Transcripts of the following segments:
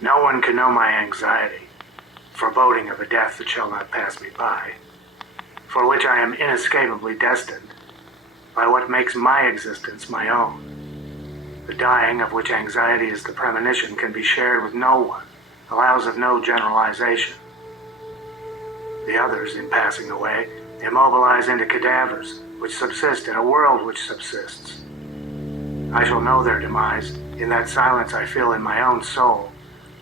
No one can know my anxiety, foreboding of a death that shall not pass me by, for which I am inescapably destined, by what makes my existence my own. The dying of which anxiety is the premonition can be shared with no one, allows of no generalization. The others, in passing away, immobilize into cadavers, which subsist in a world which subsists. I shall know their demise in that silence I feel in my own soul,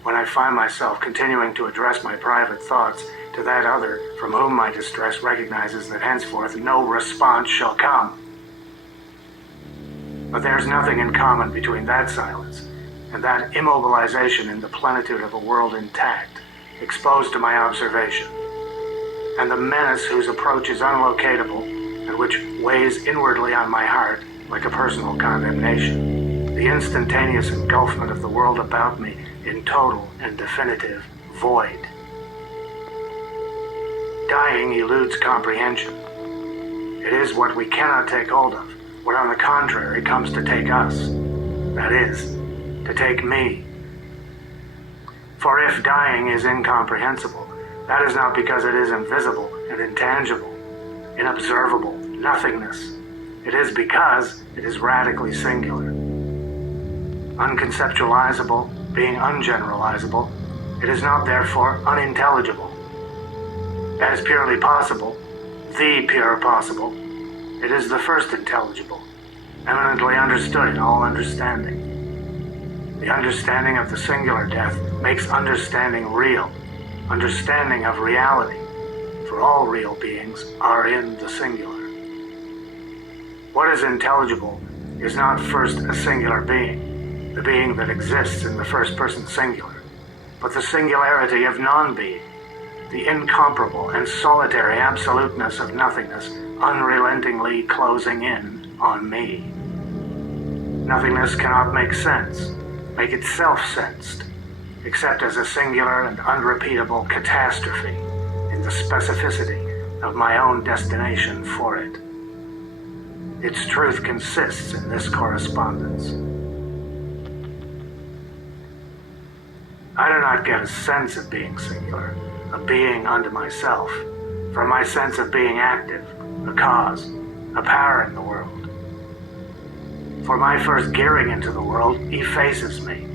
when I find myself continuing to address my private thoughts to that other from whom my distress recognizes that henceforth no response shall come. But there's nothing in common between that silence and that immobilization in the plenitude of a world intact, exposed to my observation, and the menace whose approach is unlocatable and which weighs inwardly on my heart like a personal condemnation, the instantaneous engulfment of the world about me in total and definitive void. Dying eludes comprehension. It is what we cannot take hold of, what on the contrary comes to take us, that is, to take me. For if dying is incomprehensible, that is not because it is invisible and intangible, inobservable, nothingness. It is because it is radically singular. Unconceptualizable, being ungeneralizable, it is not therefore unintelligible. As purely possible, the pure possible, it is the first intelligible, eminently understood in all understanding. The understanding of the singular death makes understanding real, understanding of reality, for all real beings are in the singular. What is intelligible is not first a singular being, the being that exists in the first person singular, but the singularity of non-being, the incomparable and solitary absoluteness of nothingness unrelentingly closing in on me. Nothingness cannot make sense, make itself sensed, except as a singular and unrepeatable catastrophe in the specificity of my own destination for it. Its truth consists in this correspondence. I do not get a sense of being singular, of being unto myself, from my sense of being active, a cause, a power in the world. For my first gearing into the world effaces me.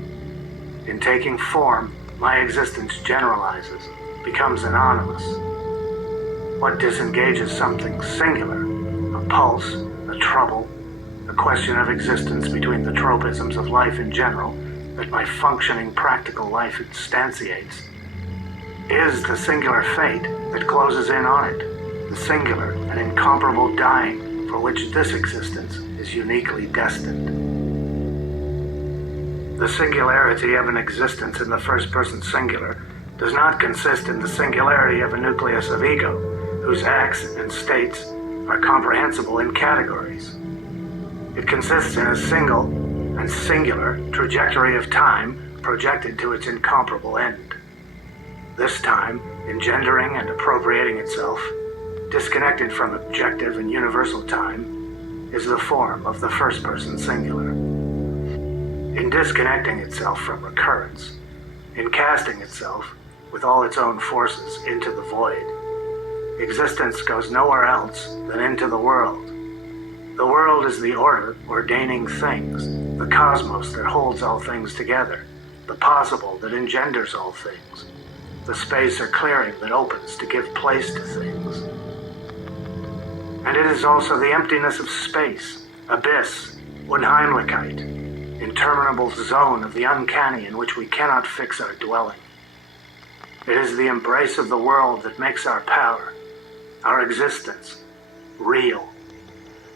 In taking form, my existence generalizes, becomes anonymous. What disengages something singular, a pulse, a trouble, a question of existence between the tropisms of life in general that my functioning practical life instantiates, is the singular fate that closes in on it, the singular and incomparable dying for which this existence is uniquely destined. The singularity of an existence in the first person singular does not consist in the singularity of a nucleus of ego, whose acts and states are comprehensible in categories. It consists in a single and singular trajectory of time projected to its incomparable end. This time, engendering and appropriating itself, disconnected from objective and universal time, is the form of the first person singular. In disconnecting itself from recurrence, in casting itself, with all its own forces, into the void, existence goes nowhere else than into the world. The world is the order ordaining things, the cosmos that holds all things together, the possible that engenders all things, the space or clearing that opens to give place to things. And it is also the emptiness of space, abyss, Unheimlichkeit, interminable zone of the uncanny in which we cannot fix our dwelling. It is the embrace of the world that makes our power, our existence, real.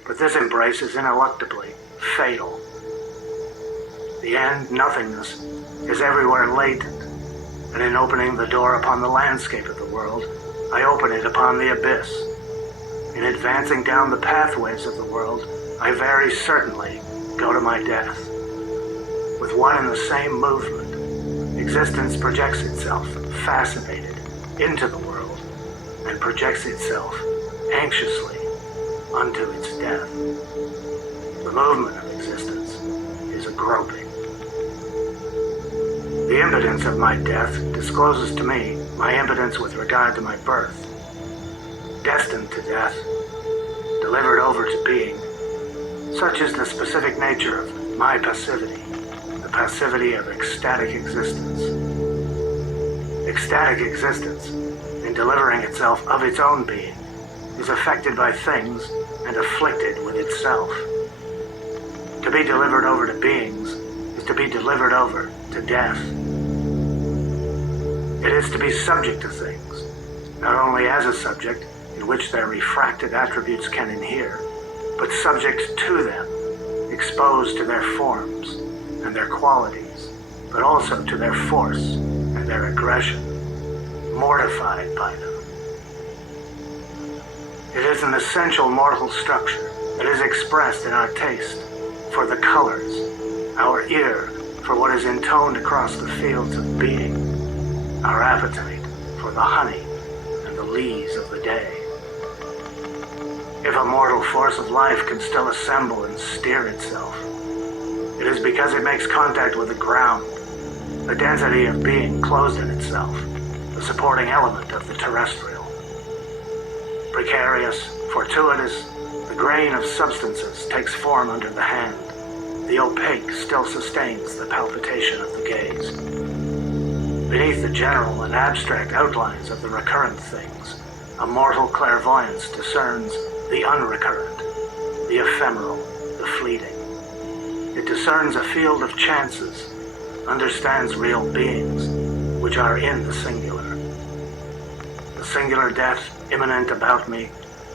But this embrace is ineluctably fatal. The end, nothingness, is everywhere latent, and in opening the door upon the landscape of the world, I open it upon the abyss. In advancing down the pathways of the world, I very certainly go to my death. With one and the same movement, existence projects itself, fascinated, into the world, and projects itself, anxiously, unto its death. The movement of existence is a groping. The impotence of my death discloses to me my impotence with regard to my birth. Destined to death, delivered over to being, such is the specific nature of my passivity, the passivity of ecstatic existence. Ecstatic existence, in delivering itself of its own being, is affected by things and afflicted with itself. To be delivered over to beings is to be delivered over to death. It is to be subject to things, not only as a subject in which their refracted attributes can inhere, but subject to them, exposed to their forms and their qualities, but also to their force and their aggression, mortified by them. It is an essential mortal structure that is expressed in our taste for the colors, our ear for what is intoned across the fields of being, our appetite for the honey and the lees of the day. If a mortal force of life can still assemble and steer itself, it is because it makes contact with the ground, the density of being closed in itself, the supporting element of the terrestrial. Precarious, fortuitous, the grain of substances takes form under the hand. The opaque still sustains the palpitation of the gaze. Beneath the general and abstract outlines of the recurrent things, a mortal clairvoyance discerns the unrecurrent, the ephemeral, the fleeting. It discerns a field of chances, understands real beings, which are in the singular. The singular death imminent about me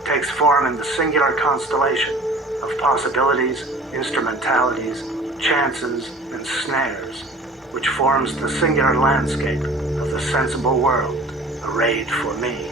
takes form in the singular constellation of possibilities, instrumentalities, chances, and snares, which forms the singular landscape of the sensible world arrayed for me.